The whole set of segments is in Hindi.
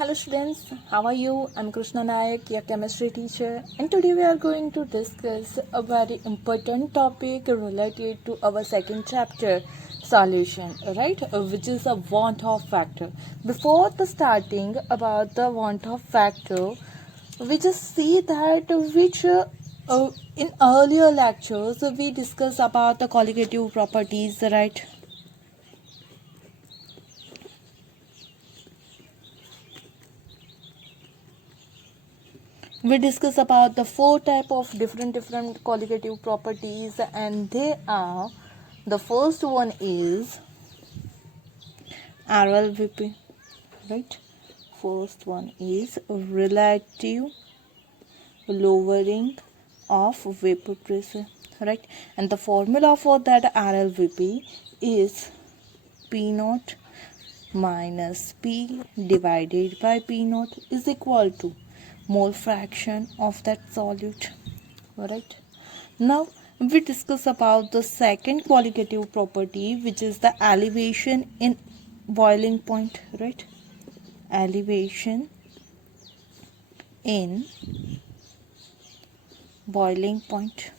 Hello students, how are you? I'm Krishna Nayak, your chemistry teacher, and today we are going to discuss a very important topic related to our second chapter, solution, right? Which is a want-of factor. Before the starting about the want-of factor, we just see that in earlier lectures we discussed about the colligative properties, right? We discuss about the four type of different colligative properties, and they are, the first one is RLVP, right? First one is relative lowering of vapor pressure, right? And the formula for that RLVP is P naught minus P divided by P naught is equal to mole fraction of that solute. Alright. Now we discuss about the second qualitative property, which is the elevation in boiling point, right? Elevation in boiling point.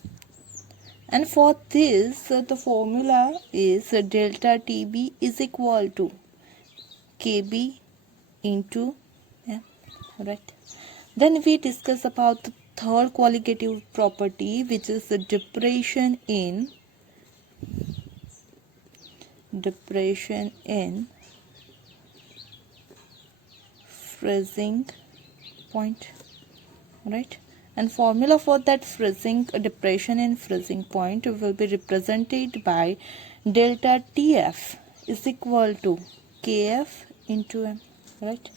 And for this, the formula is delta TB is equal to KB into M, right? Then we discuss about the third qualitative property, which is the depression in freezing point, right? And formula for that depression in freezing point will be represented by delta TF is equal to KF into M, right?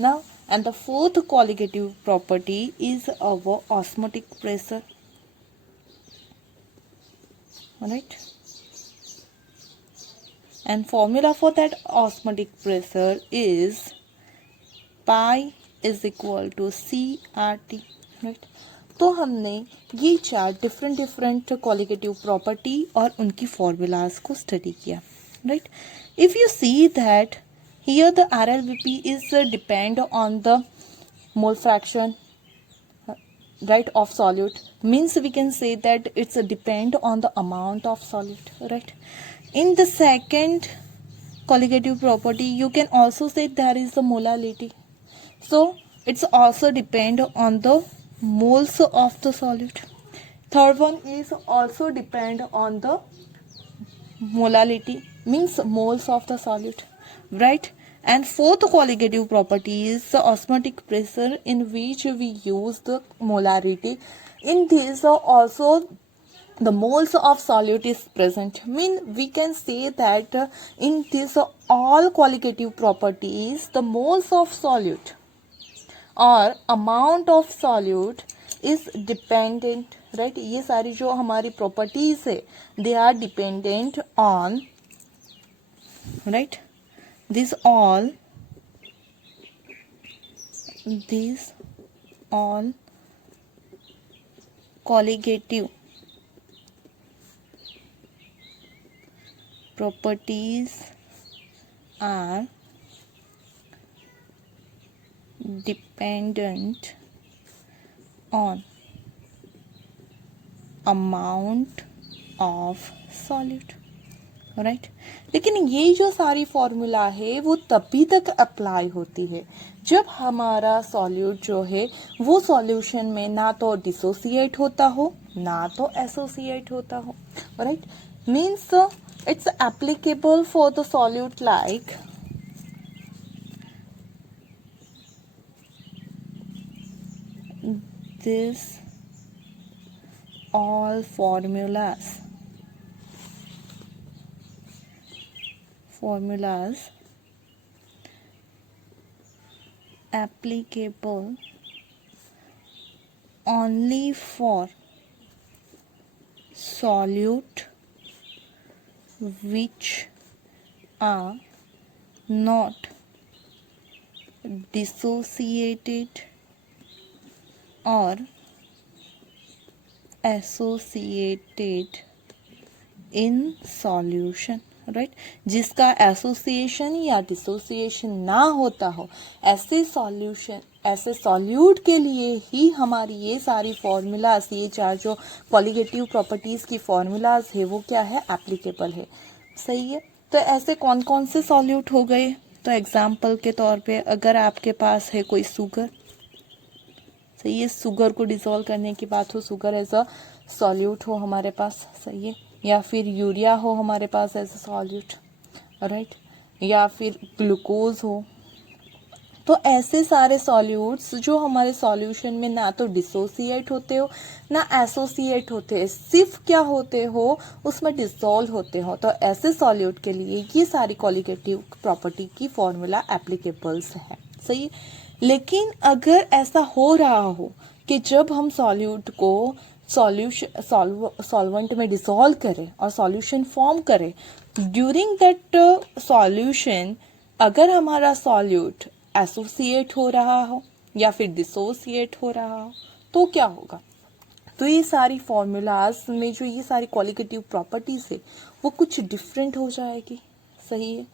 Now, and the fourth qualitative property is our osmotic pressure, alright? And formula for that osmotic pressure is pi is equal to CRT, right? तो हमने ये चार डिफरेंट क्वालिटेटिव प्रॉपर्टी और उनकी फॉर्मूलाज को स्टडी किया, right? If you see that here the RLVP is depend on the mole fraction, right, of solute. Means we can say that it's depend on the amount of solute, right? In the second colligative property, you can also say there is the molality. So it's also depend on the moles of the solute. Third one is also depend on the molality, means moles of the solute, right? And fourth colligative property is the osmotic pressure, in which we use the molarity. In this also the moles of solute is present. Mean we can say that in this all colligative properties, the moles of solute और amount of solute is dependent, right? ये सारी जो हमारी प्रॉपर्टीज है, they are dependent on, right, this all colligative properties are dependent on amount of solute, right? लेकिन ये जो सारी फॉर्मूला है वो तभी तक अप्लाई होती है जब हमारा सॉल्यूट जो है वो सॉल्यूशन में ना तो डिसोसिएट होता हो ना तो एसोसिएट होता हो, right? Means it's applicable for the solute like this all formulas applicable only for solute which are not dissociated or associated in solution, right, जिसका एसोसिएशन या डिसोसिएशन ना होता हो, ऐसे सॉल्यूशन, ऐसे सॉल्यूट के लिए ही हमारी ये सारी फॉर्मूलाज, ये चार जो कॉलिगेटिव प्रॉपर्टीज की फॉर्मूलाज है वो क्या है, एप्लीकेबल है। सही है। तो ऐसे कौन कौन से सॉल्यूट हो गए, तो एग्जाम्पल के तौर पे अगर आपके पास है कोई शुगर, सही है, शुगर को डिसॉल्व करने की बात हो, शुगर एज अ सॉल्यूट हो हमारे पास, सही है, या फिर यूरिया हो हमारे पास एज अ सॉल्यूट, राइट, या फिर ग्लूकोज हो। तो ऐसे सारे सॉल्यूट्स जो हमारे सॉल्यूशन में ना तो डिसोसिएट होते हो ना एसोसिएट होते हैं, सिर्फ क्या होते हो, उसमें डिसॉल्व होते हो, तो ऐसे सॉल्यूट के लिए ये सारी कॉलिगेटिव प्रॉपर्टी की फॉर्मूला एप्लीकेबल्स है। सही है। लेकिन अगर ऐसा हो रहा हो कि जब हम सॉल्यूट को सॉल्वेंट में डिसॉल्व करें और सॉल्यूशन फॉर्म करें, ड्यूरिंग दैट सॉल्यूशन अगर हमारा सॉल्यूट एसोसिएट हो रहा हो या फिर डिसोसिएट हो रहा हो, तो क्या होगा, तो ये सारी फॉर्मूलाज में जो ये सारी क्वालिटेटिव प्रॉपर्टीज है वो कुछ डिफरेंट हो जाएगी। सही है।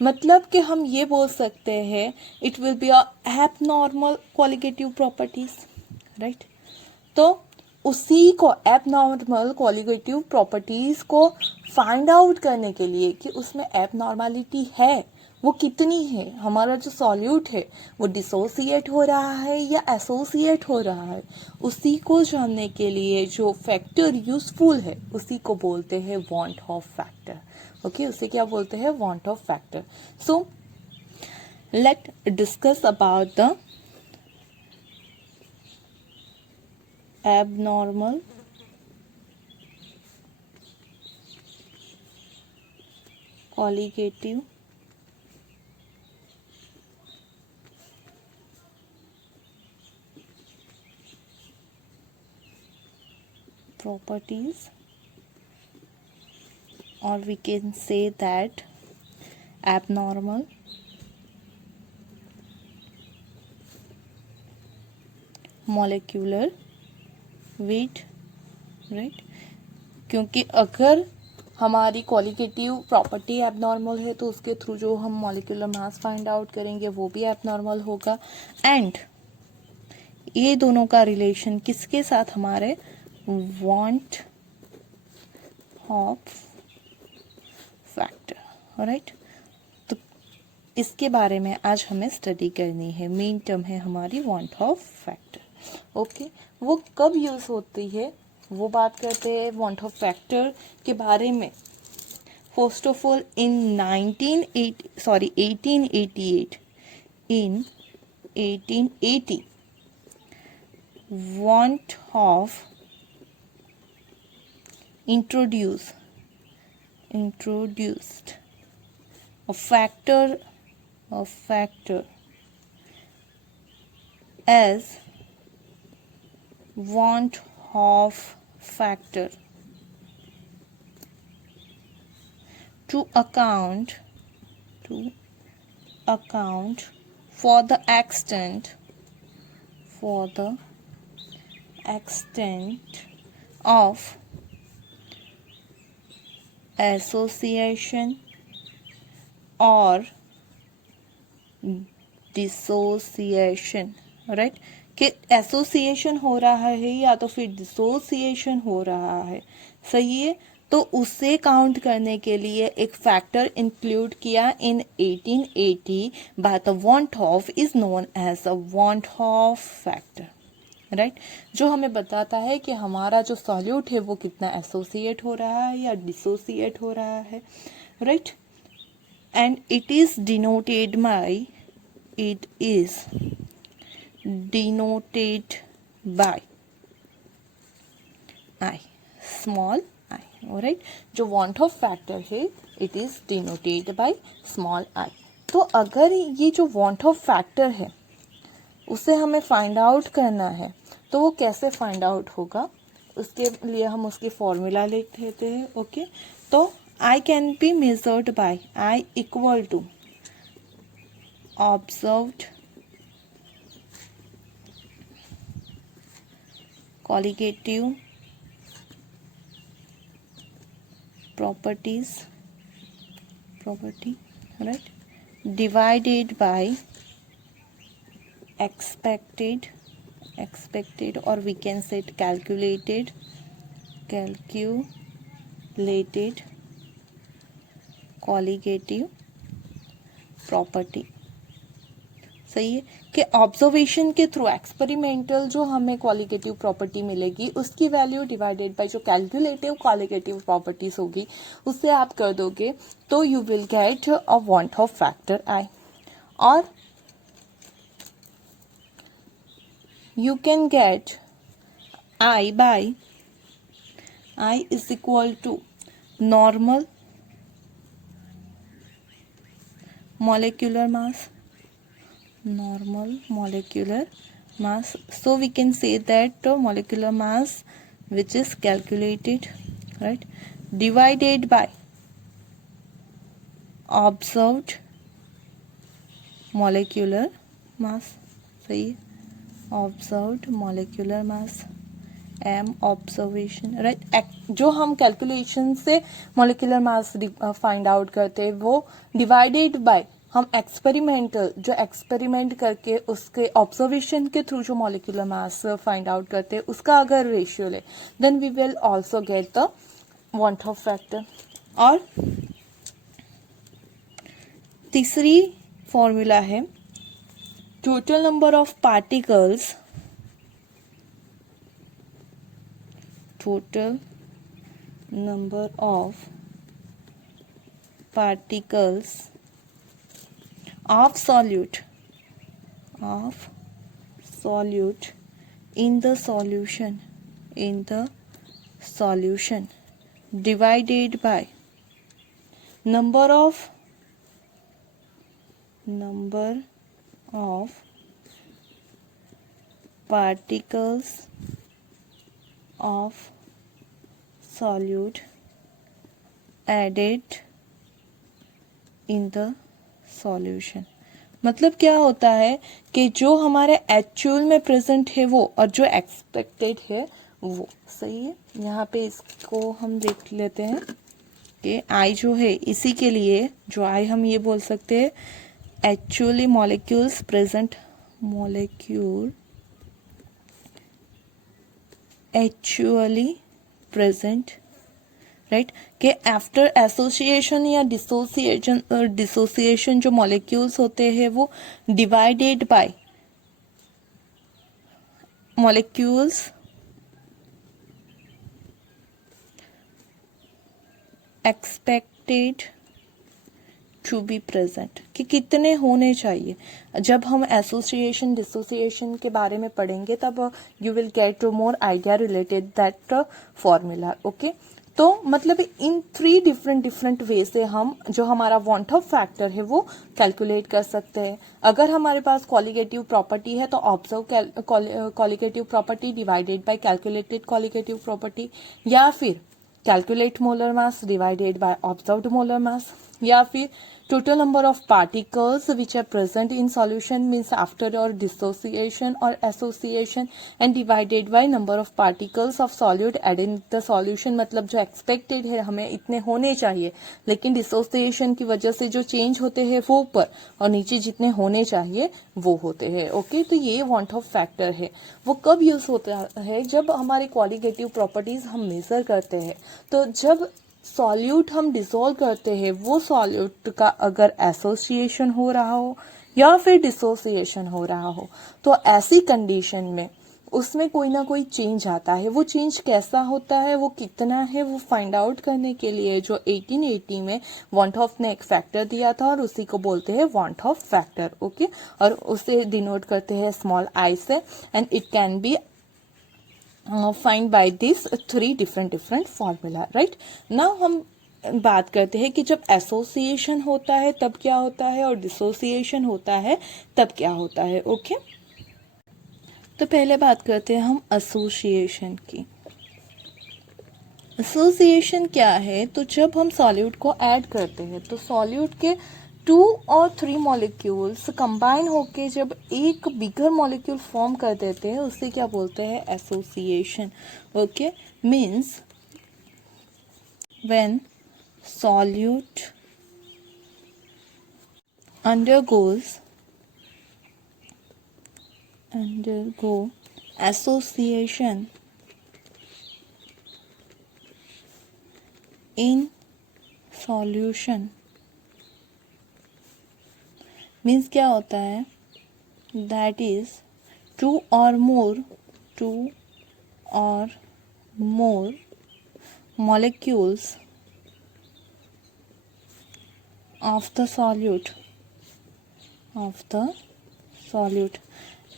मतलब कि हम ये बोल सकते हैं it will be a abnormal qualitative properties, right. तो उसी को एबनॉर्मल क्वालिटेटिव प्रॉपर्टीज को फाइंड आउट करने के लिए कि उसमें एबनॉर्मलिटी है वो कितनी है, हमारा जो सॉल्यूट है वो डिसोसिएट हो रहा है या एसोसिएट हो रहा है, उसी को जानने के लिए जो फैक्टर यूजफुल है उसी को बोलते हैं वांट ऑफ फैक्टर। ओके, उसे क्या बोलते हैं, want Hoff factor. So let discuss about the abnormal colligative properties, or we can say that abnormal molecular weight, right. क्योंकि अगर हमारी क्वालिटेटिव प्रॉपर्टी एबनॉर्मल है तो उसके थ्रू जो हम मॉलिक्यूलर मास फाइंड आउट करेंगे वो भी एबनॉर्मल होगा। एंड ये दोनों का रिलेशन किसके साथ, हमारे वांट ऑफ फैक्टर, राइट। तो इसके बारे में आज हमें स्टडी करनी है। मेन टर्म है हमारी वांट ऑफ फैक्टर। ओके, वो कब यूज होती है वो बात करते हैं वांट ऑफ फैक्टर के बारे में। First of all in 1888 in 1880 want of introduced a factor as want of factor to account for the extent of association और डिसोसिएशन, राइट, कि एसोसिएशन हो रहा है या तो फिर डिसोसिएशन हो रहा है। सही है। तो उसे काउंट करने के लिए एक फैक्टर इंक्लूड किया in 1880 by the van't Hoff is known as the van't Hoff factor, right, जो हमें बताता है कि हमारा जो सॉल्यूट है वो कितना एसोसिएट हो रहा है या डिसोसिएट हो रहा है, right. And it is denoted by I, small I, right. जो वांट ऑफ फैक्टर है it is denoted by small I. तो अगर ये जो वांट ऑफ फैक्टर है उसे हमें फाइंड आउट करना है तो वो कैसे फाइंड आउट होगा, उसके लिए हम उसकी फॉर्मूला लिख देते हैं। ओके, तो I can be measured by I equal to observed colligative properties property, right? Divided by expected, or we can say it calculated colligative property. सही है कि ऑब्जर्वेशन के थ्रू एक्सपेरिमेंटल जो हमें क्वालिटेटिव प्रॉपर्टी मिलेगी उसकी वैल्यू डिवाइडेड बाय जो कैलकुलेटिव क्वालिटेटिव प्रॉपर्टीज होगी उससे आप कर दोगे तो you will get a want Hoff factor I, और you can get I by I is equal to normal molecular mass, so we can say that molecular mass which is calculated, right, divided by observed molecular mass। सही है, observed molecular mass M observation, right. जो हम कैलकुलेशन से मोलिकुलर मास फाइंड आउट करते हैं वो डिवाइडेड बाय हम एक्सपेरिमेंटल जो एक्सपेरिमेंट करके उसके ऑब्जर्वेशन के थ्रू जो मोलिकुलर मास फाइंड आउट करते हैं उसका अगर रेशियो ले then we will also get the van't Hoff factor. और तीसरी फॉर्मूला है total number of particles of solute in the solution divided by number of particles of solute added in the solution। मतलब क्या होता है कि जो हमारे एक्चुअल में प्रेजेंट है वो और जो एक्सपेक्टेड है वो। सही है, यहाँ पे इसको हम देख लेते हैं कि आई जो है इसी के लिए जो आई हम ये बोल सकते हैं actually molecules present राइट कि आफ्टर एसोसिएशन या डिसोसिएशन जो मॉलिक्यूल्स होते हैं वो divided by molecules expected to be present कि कितने होने चाहिए। जब हम एसोसिएशन डिसोसिएशन के बारे में पढ़ेंगे तब you will get more idea related that formula. Okay, तो मतलब इन 3 डिफरेंट वे से हम जो हमारा वांट ऑफ फैक्टर है वो कैलकुलेट कर सकते हैं। अगर हमारे पास क्वालिटेटिव प्रॉपर्टी है तो observe qualitative property divided by calculated qualitative property, या फिर calculate molar mass divided by observed molar mass, या फिर total number of particles which are present in solution means after or dissociation or association and divided by number of particles of solute added in the solution। मतलब जो expected है हमें इतने होने चाहिए लेकिन dissociation की वजह से जो change होते हैं वो ऊपर और नीचे जितने होने चाहिए वो होते हैं। ओके, तो ये want of factor है। वो कब यूज होता है जब हमारी क्वालिटेटिव प्रॉपर्टीज हम मेजर करते हैं। तो जब सॉल्यूट हम डिसॉल्व करते हैं वो सॉल्यूट का अगर एसोसिएशन हो रहा हो या फिर डिसोसिएशन हो रहा हो तो ऐसी कंडीशन में उसमें कोई ना कोई चेंज आता है। वो चेंज कैसा होता है, वो कितना है, वो फाइंड आउट करने के लिए जो 1880 में वांट ऑफ ने एक फैक्टर दिया था और उसी को बोलते हैं वांट ऑफ फैक्टर। ओके, और उसे डिनोट करते हैं स्मॉल आई से and it can be find by this 3 different formula. Right, now हम बात करते हैं कि जब एसोसिएशन होता है तब क्या होता है और डिसोसिएशन होता है तब क्या होता है। ओके, तो पहले बात करते हैं हम एसोसिएशन की। एसोसिएशन क्या है, तो जब हम सॉल्यूट को ऐड करते हैं तो सॉल्यूट के 2 और 3 मॉलिक्यूल्स कंबाइन होके जब एक बिगर मॉलिक्यूल फॉर्म कर देते हैं उसे क्या बोलते हैं, association. Okay, means when solute undergo association in solution means क्या होता है, that is two or more molecules of the solute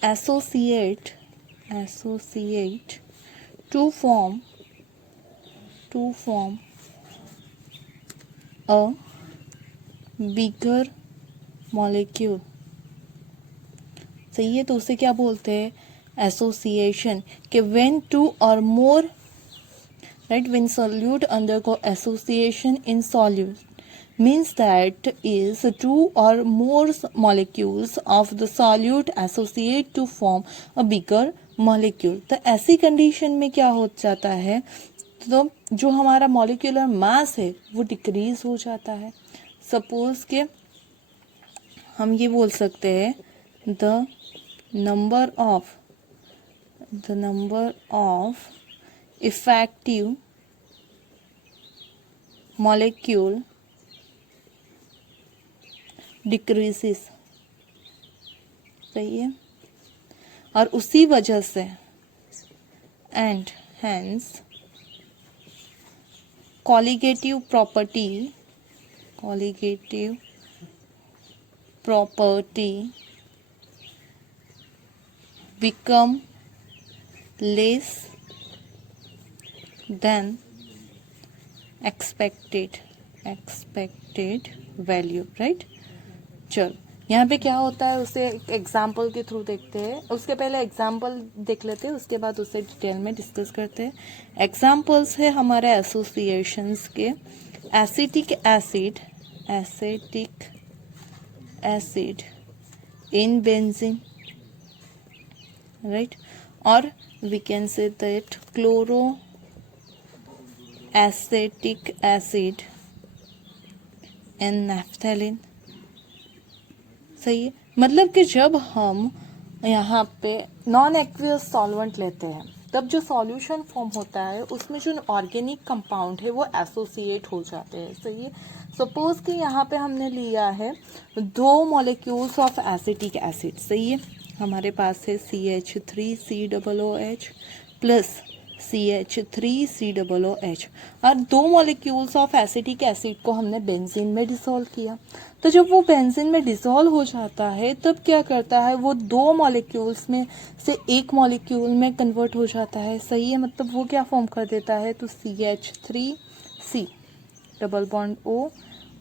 associate to form a bigger molecule. सही है, तो उसे क्या बोलते हैं, एसोसिएशन. कि when two or more, right, when solute undergo association in solute means that is two or more molecules of the solute associate to form a bigger molecule. तो ऐसी कंडीशन में क्या हो जाता है, तो जो हमारा मॉलिक्यूलर मास है वो डिक्रीज हो जाता है. सपोज के हम ये बोल सकते हैं the number of effective molecule decreases. सही है, और उसी वजह से and hence colligative property become less than expected value, right. चलो यहाँ पे क्या होता है उसे एक एग्जाम्पल के थ्रू देखते हैं. उसके पहले एग्जाम्पल देख लेते हैं, उसके बाद उसे डिटेल में डिस्कस करते हैं. एग्जाम्पल्स है हमारे एसोसिएशंस के. Acetic acid in benzene, right, or we can say that chloroacetic acid and naphthalene. सही है, मतलब कि जब हम यहाँ पे नॉन एक्वियस सॉल्वेंट लेते हैं तब जो सॉल्यूशन फॉर्म होता है उसमें जो ऑर्गेनिक कंपाउंड है वो एसोसिएट हो जाते हैं. सही है, सपोज कि यहाँ पे हमने लिया है 2 मॉलिक्यूल्स ऑफ एसिटिक एसिड. सही है, हमारे पास है CH3COOH प्लस CH3COOH और 2 मॉलिक्यूल्स ऑफ एसिटिक एसिड को हमने बेंजीन में डिसॉल्व किया. तो जब वो बेंजीन में डिसॉल्व हो जाता है तब क्या करता है, वो 2 मॉलिक्यूल्स में से एक मॉलिक्यूल में कन्वर्ट हो जाता है. सही है, मतलब वो क्या फॉर्म कर देता है, तो CH3C डबल बॉन्ड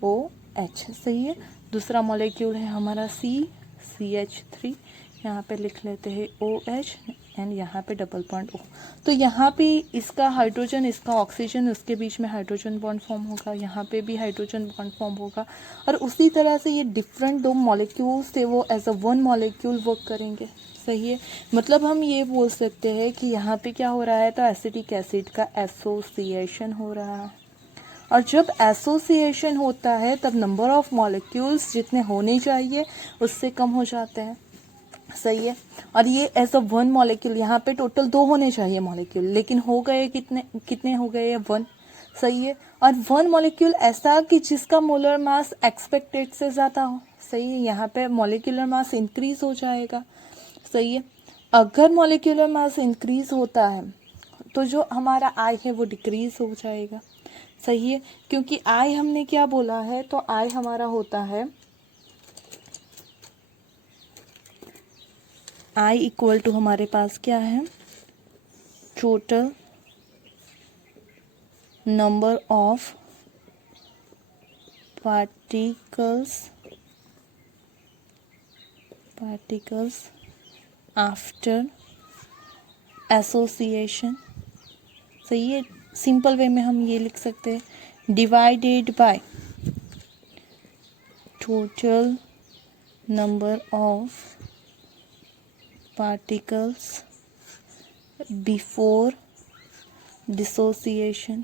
OH. सही है, दूसरा मॉलिक्यूल है हमारा CH3, यहाँ पे लिख लेते हैं OH एंड यहाँ पे डबल बॉन्ड O. तो यहाँ पे इसका हाइड्रोजन, इसका ऑक्सीजन, उसके बीच में हाइड्रोजन बॉन्ड फॉर्म होगा, यहाँ पे भी हाइड्रोजन बॉन्ड फॉर्म होगा. और उसी तरह से ये डिफरेंट 2 मॉलिक्यूल्स थे वो एज अ 1 मॉलिक्यूल वर्क करेंगे. सही है, मतलब हम ये बोल सकते हैं कि यहाँ पे क्या हो रहा है, तो एसिटिक एसिड का एसोसिएशन हो रहा है. और जब एसोसिएशन होता है तब नंबर ऑफ मॉलिक्यूल्स जितने होने चाहिए उससे कम हो जाते हैं. सही है, और ये एज अ 1 मॉलिक्यूल, यहाँ पे टोटल 2 होने चाहिए मॉलिक्यूल, लेकिन हो गए कितने हो गए, 1. सही है, और 1 मॉलिक्यूल ऐसा कि जिसका मोलर मास एक्सपेक्टेड से ज़्यादा हो. सही है, यहाँ पे मॉलिक्यूलर मास इंक्रीज हो जाएगा. सही है, अगर मॉलिक्यूलर मास इंक्रीज होता है तो जो हमारा आई है वो डिक्रीज हो जाएगा. सही है, क्योंकि आई हमने क्या बोला है, तो आई हमारा होता है आई इक्वल टू हमारे पास क्या है, total number of particles after association. सही है, सिंपल वे में हम ये लिख सकते हैं, divided by total number of particles before dissociation.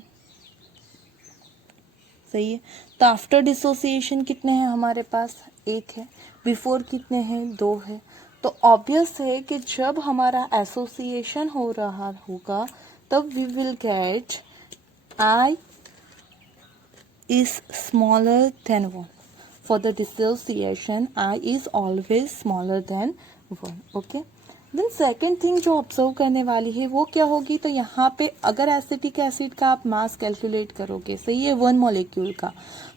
सही है। तो आफ्टर डिसोसिएशन कितने हैं हमारे पास, एक है। बिफोर कितने हैं, दो है। तो ऑब्वियस है कि जब हमारा एसोसिएशन हो रहा होगा तब we will get I is smaller than 1. For the dissociation, I is always smaller than 1. Okay. Then second thing जो ऑब्जर्व करने वाली है वो क्या होगी, तो यहाँ पे अगर एसिटिक एसिड का आप मास कैलकुलेट करोगे, सही है, 1 मॉलिक्यूल का,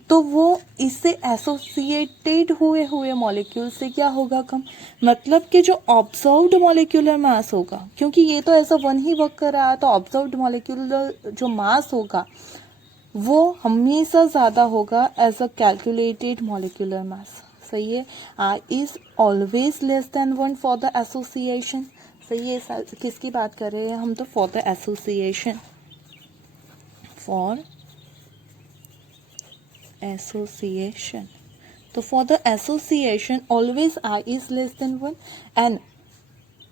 तो वो इससे एसोसिएटेड हुए हुए मॉलिक्यूल से क्या होगा, कम। मतलब कि जो ऑब्जर्व्ड मॉलिक्यूलर मास होगा, क्योंकि ये तो ऐसा 1 ही वर्क कर रहा है, तो ऑब्जर्व्ड मॉलिक्यूलर जो मास होगा वो हमेशा ज्यादा होगा as a calculated molecular mass. सही है। I is always less than 1 for the association. सही है। किसकी बात कर रहे हैं हम, तो for the association, for association. तो for the association always I is less than 1 and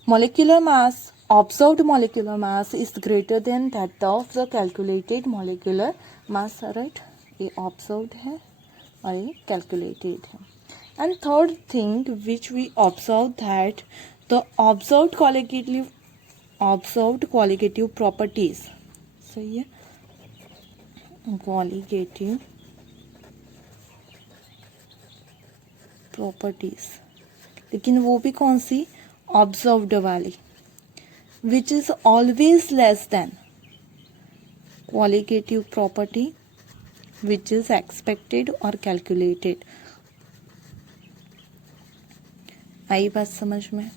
molecular mass, observed molecular mass is greater than that of the calculated molecular mass, right? ये observed है और ये calculated है। And third thing which we observe that the observed qualitative properties, सही है, qualitative properties, लेकिन वो भी कौन सी, ऑब्जर्व्ड वाली, which is always less then qualitative property which is expected और कैलकुलेटेड। आई बात समझ में,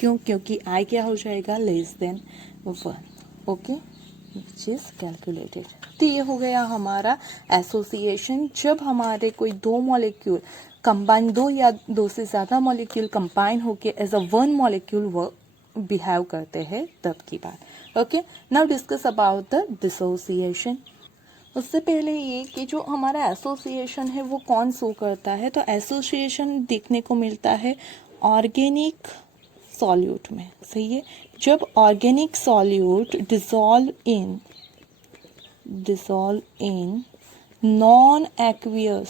क्यों, क्योंकि आई क्या हो जाएगा, less than 1। Okay, which is calculated. तो ये हो गया हमारा एसोसिएशन। जब हमारे कोई दो मॉलिक्यूल कंबाइन, दो या दो से ज्यादा मॉलिक्यूल कंबाइन होके एज अ 1 मॉलिक्यूल बिहेव करते हैं, तब की बात। Okay, now discuss about the dissociation. उससे पहले ये कि जो हमारा एसोसिएशन है वो कौन शो करता है, तो एसोसिएशन देखने को मिलता है ऑर्गेनिक सॉल्यूट में। सही है। जब organic solute dissolve in non aqueous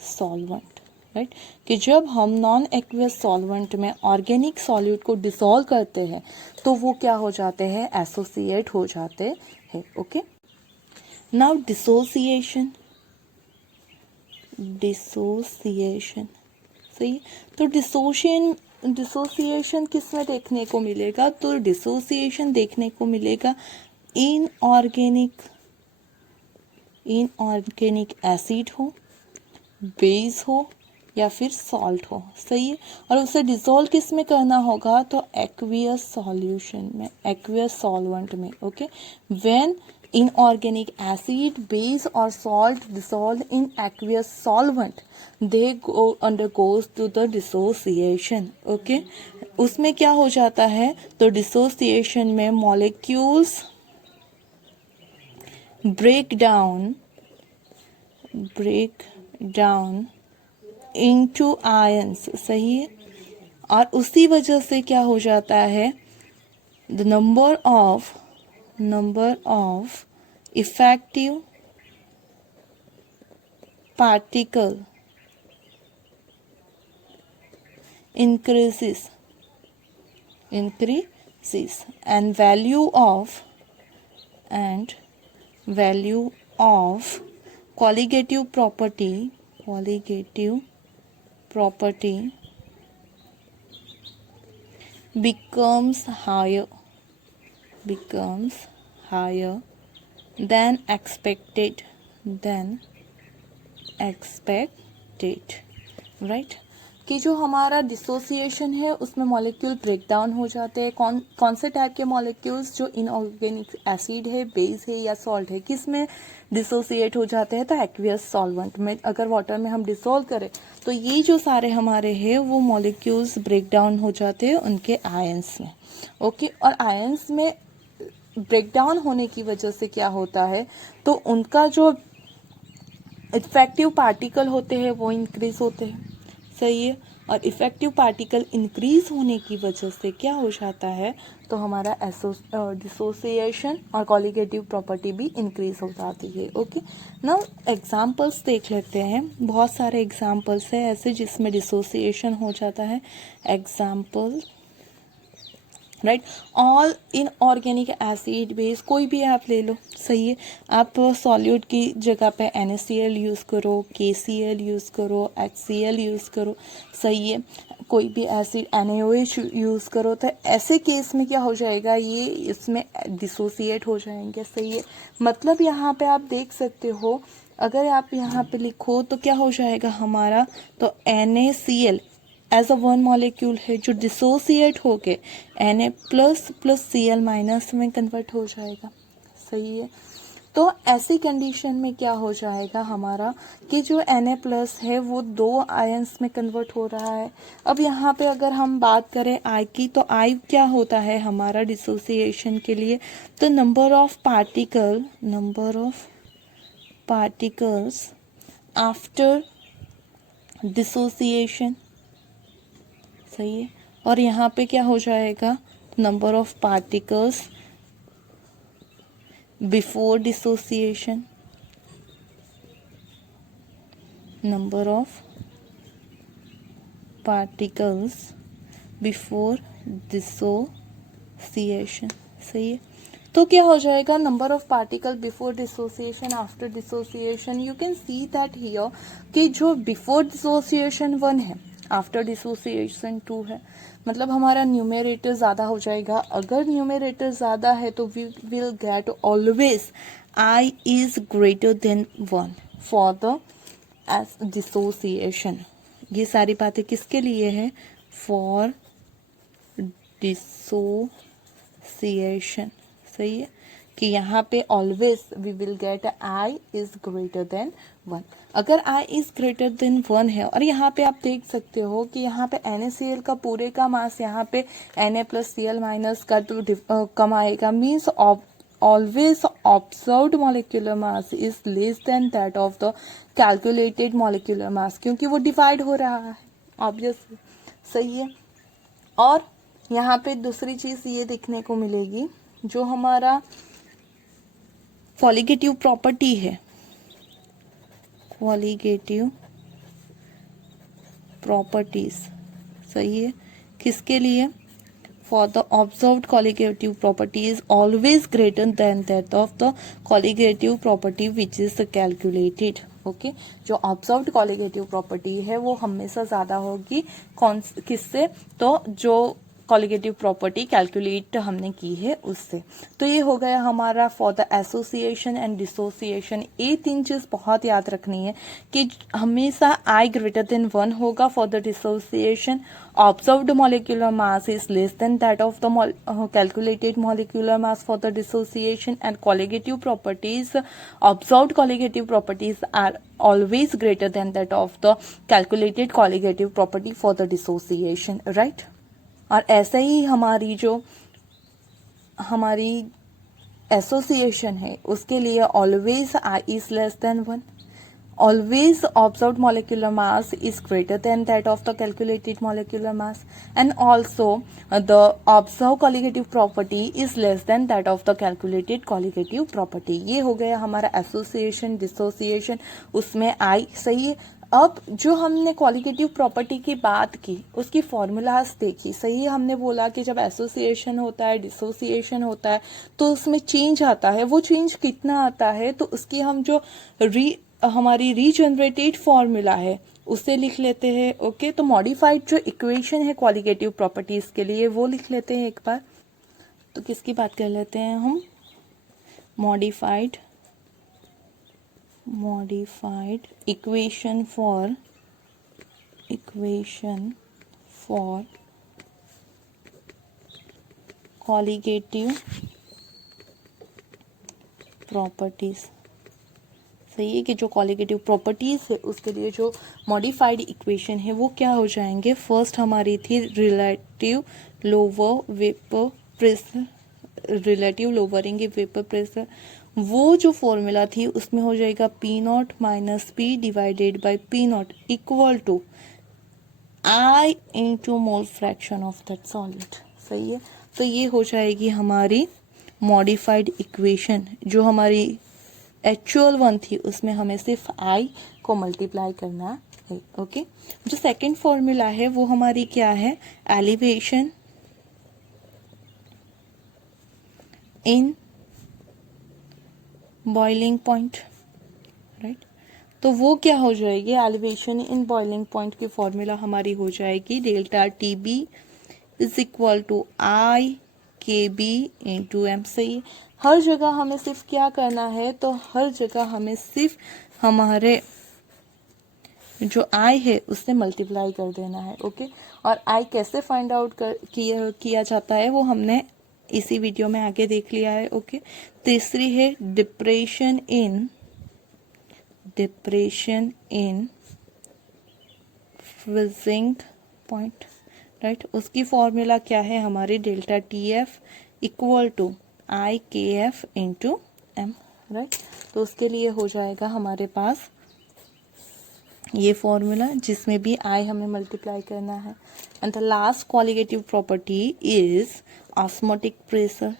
solvent, right, कि जब हम नॉन एक्वियस सॉल्वेंट में ऑर्गेनिक सॉल्यूट को डिसॉल्व करते हैं तो वो क्या हो जाते हैं, एसोसिएट हो जाते हैं। Okay, now dissociation. सही। तो डिसोसिएशन किस में देखने को मिलेगा, तो डिसोसिएशन देखने को मिलेगा इनऑर्गेनिक एसिड हो, बेस हो या फिर सॉल्ट हो। सही है। और उसे डिसॉल्व किस में करना होगा, तो एक्वियस सॉल्यूशन में, एक्वियस सॉल्वेंट में। Okay, when inorganic acid, base or salt dissolved in aqueous solvent, they undergoes to the dissociation. Okay, उसमें क्या हो जाता है, तो डिसोसिएशन में molecules break down into ions। सही है। और उसी वजह से क्या हो जाता है, the number of effective particle increases and value of qualitative property becomes higher than expected, right? कि जो हमारा डिसोसिएशन है उसमें मॉलिक्यूल ब्रेक डाउन हो जाते हैं। कौन से टाइप के मॉलिक्यूल्स, जो इनऑर्गेनिक एसिड है, बेस है या सॉल्ट है, किस में डिसोसिएट हो जाते हैं, तो एक्वियस सॉल्वेंट में। अगर वाटर में हम डिसॉल्व करें तो ये जो सारे हमारे हैं वो मॉलिक्यूल्स ब्रेक डाउन हो जाते हैं उनके आयंस में। ओके, और आयंस में ब्रेक डाउन होने की वजह से क्या होता है, तो उनका जो इफेक्टिव पार्टिकल होते हैं वो इंक्रीज होते हैं। सही है। और इफेक्टिव पार्टिकल इंक्रीज होने की वजह से क्या हो जाता है, तो हमारा डिसोसिएशन और कॉलिगेटिव प्रॉपर्टी भी इंक्रीज हो जाती है। ओके, नाउ एग्जांपल्स देख लेते हैं। बहुत सारे एग्जांपल्स है ऐसे जिसमें डिसोसिएशन हो जाता है। Example, right, all in organic acid base, कोई भी आप ले लो, सही है। आप सॉल्यूट की जगह पे NaCl यूज़ करो, KCl यूज़ करो, HCl यूज़ करो, सही है। कोई भी एसिड NaOH यूज़ करो, तो ऐसे केस में क्या हो जाएगा, ये इसमें डिसोसिएट हो जाएंगे, सही है। मतलब यहाँ पे आप देख सकते हो, अगर आप यहाँ पे लिखो तो क्या हो जाएगा हमारा, तो NaCl as a one molecule है जो डिसोसिएट होके Na plus plus Cl minus में कन्वर्ट हो जाएगा, सही है। तो ऐसी कंडीशन में क्या हो जाएगा हमारा कि जो Na प्लस है वो 2 आयंस में कन्वर्ट हो रहा है। अब यहाँ पे अगर हम बात करें I की, तो I क्या होता है हमारा डिसोसिएशन के लिए, तो number of particles after dissociation, सही है। और यहाँ पे क्या हो जाएगा, number of particles before dissociation, number of particles before dissociation, सही है। तो क्या हो जाएगा, number of particle before dissociation after dissociation, you can see that here कि जो बिफोर डिसोसिएशन 1 है, आफ्टर डिसोसिएशन 2 है, मतलब हमारा न्यूमेरेटर ज़्यादा हो जाएगा। अगर न्यूमेरेटर ज़्यादा है तो we will get always I is greater than 1 for the as dissociation. ये सारी बातें किसके लिए है, फॉर डिसोसिएशन, सही है, कि यहाँ पे always we will get I is greater than 1। अगर I इज ग्रेटर देन 1 है, और यहाँ पे आप देख सकते हो कि यहाँ पे NaCl का पूरे का मास यहाँ पे Na प्लस Cl माइनस का तो कम आएगा, means always observed molecular mass is less than that of the calculated molecular mass, क्योंकि वो डिवाइड हो रहा है ऑब्वियसली, सही है। और यहाँ पे दूसरी चीज ये देखने को मिलेगी, जो हमारा कॉलिगेटिव प्रॉपर्टी है, कॉलिगेटिव प्रॉपर्टीज, सही है, किसके लिए, for the observed colligative property is always greater than that of the colligative property which is calculated। Okay, जो ऑब्जर्व्ड कॉलिगेटिव प्रॉपर्टी है वो हमेशा ज्यादा होगी कौन किससे, तो जो कॉलिगेटिव प्रॉपर्टी कैलकुलेट हमने की है उससे। तो ये हो गया हमारा for the association and dissociation. ये 3 चीज बहुत याद रखनी है कि हमेशा I ग्रेटर देन 1 होगा for the dissociation, observed molecular mass is less than that of the calculated molecular mass for the dissociation, and colligative properties, observed colligative properties are always greater than that of the calculated colligative property for the dissociation, right। और ऐसे ही हमारी जो हमारी एसोसिएशन है उसके लिए always I is less than 1, always observed molecular mass is greater than that of the calculated molecular mass, and also the observed colligative property is less than that of the calculated colligative property। ये हो गया हमारा एसोसिएशन डिसोसिएशन, उसमें I, सही है। अब जो हमने कॉलिगेटिव प्रॉपर्टी की बात की उसकी फॉर्मूलाज देखी, सही है। हमने बोला कि जब एसोसिएशन होता है, डिसोसिएशन होता है, तो उसमें चेंज आता है। वो चेंज कितना आता है, तो उसकी हम जो हमारी रीजनरेटेड फॉर्मूला है उसे लिख लेते हैं। ओके, तो मॉडिफाइड जो इक्वेशन है कॉलिगेटिव प्रॉपर्टीज के लिए वो लिख लेते हैं एक बार। तो किसकी बात कर लेते हैं हम, modified equation for colligative properties, सही है, कि जो कॉलिगेटिव प्रॉपर्टीज है उसके लिए जो मॉडिफाइड इक्वेशन है वो क्या हो जाएंगे। फर्स्ट हमारी थी रिलेटिव लोवरिंग वेपर प्रेशर, वो जो फॉर्मूला थी उसमें हो जाएगा P0 minus P divided by P0 equal to I into mole fraction of that solute। सही है, तो ये हो जाएगी हमारी मॉडिफाइड इक्वेशन। जो हमारी एक्चुअल वन थी उसमें हमें सिर्फ I को मल्टीप्लाई करना है। ओके, जो सेकंड फॉर्मूला है वो हमारी क्या है, elevation in boiling point, right. तो वो क्या हो जाएगी, एलिवेशन इन बॉइलिंग पॉइंट की फॉर्मूला हमारी हो जाएगी delta T B is equal to I K B into M. सही, हर जगह हमें सिर्फ क्या करना है, तो हर जगह हमें सिर्फ हमारे जो आई है उससे मल्टीप्लाई कर देना है। ओके, और आई कैसे फाइंड आउट किया जाता है वो हमने इसी वीडियो में आगे देख लिया है। ओके, तीसरी है depression in freezing point, right. उसकी फॉर्मूला क्या है हमारी, delta T F equal to I K F into M, right. तो उसके लिए हो जाएगा हमारे पास ये फॉर्मूला जिसमें भी आई हमें मल्टीप्लाई करना है। And the last qualitative property is osmotic pressure.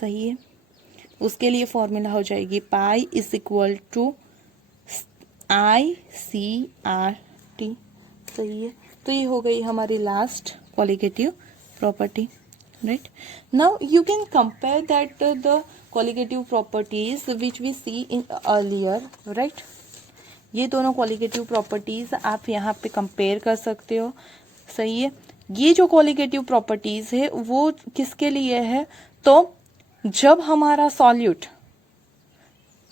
सही है, उसके लिए फॉर्मूला हो जाएगी pi is equal to I C R T. सही है, तो ये हो गई हमारी last qualitative property, right. Now you can compare that the qualitative properties which we see in earlier, right. ये दोनों क्वालिटेटिव प्रॉपर्टीज आप यहाँ पे कंपेयर कर सकते हो। सही है, ये जो क्वालिटेटिव प्रॉपर्टीज है वो किसके लिए है, तो जब हमारा सॉल्यूट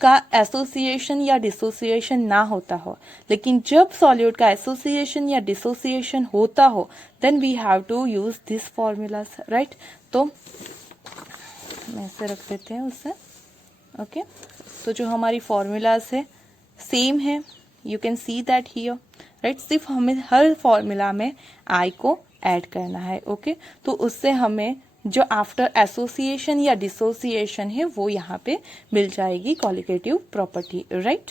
का एसोसिएशन या डिसोसिएशन ना होता हो, लेकिन जब सॉल्यूट का एसोसिएशन या डिसोसिएशन होता हो then we have to use this formulas, right. तो मैं ऐसे रख देते हैं उससे। ओके, तो जो हमारी फॉर्मूलाज है सेम है, you can see that here, right. सिर्फ हमें हर फॉर्मूला में आई को ऐड करना है। ओके, तो उससे हमें जो आफ्टर एसोसिएशन या डिसोसिएशन है वो यहाँ पे मिल जाएगी क्वालिटेटिव प्रॉपर्टी, राइट।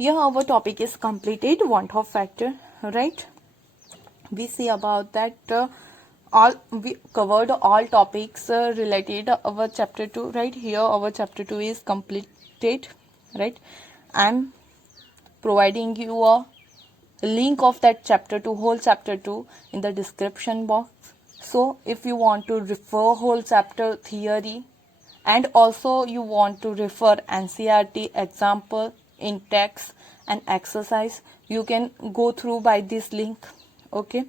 यह our topic is completed, van't Hoff factor, right. We see about that all we covered all topics related our chapter 2, right. Here our chapter 2 is completed, right. I'm providing you a link of that chapter 2, whole chapter 2 in the description box. So if you want to refer whole chapter theory and also you want to refer NCERT example in text and exercise, you can go through by this link. Okay,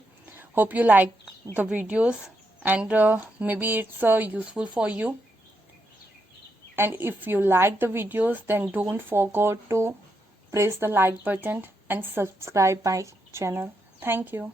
hope you like the videos and maybe it's useful for you. And if you like the videos then don't forget to press the like button and subscribe my channel. Thank you.